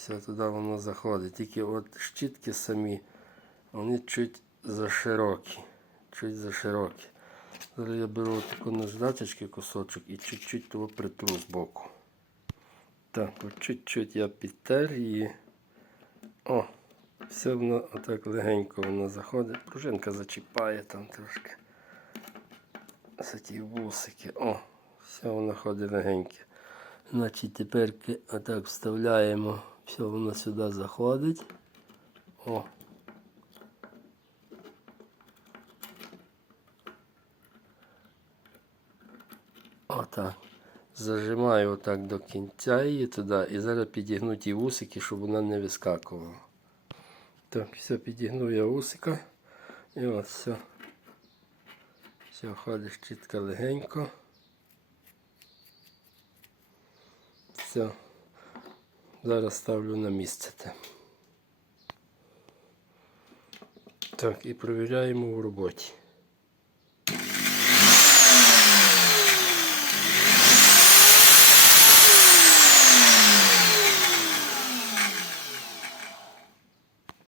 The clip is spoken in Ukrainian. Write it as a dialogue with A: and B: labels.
A: Все, туди воно заходить. Тільки от щітки самі, вони чуть заширокі. Чуть заширокі. Зараз я беру таку наждачечки кусочок і чуть-чуть того притру з боку. Так, от чуть-чуть я підтер її. О, все воно отак легенько воно заходить. Пружинка зачіпає там трошки. За ті вусики. О, все воно ходить легеньке. Значить, тепер отак вставляємо, все воно сюди заходить. О. Отак. Зажимаю отак до кінця її туди і зараз підігну ті вусики, щоб вона не вискакувала. Так, все, підігнув я вусика. І от все. Все, ходить чітко легенько. Все. Зараз ставлю на місце те. Так, і провіряємо в роботі.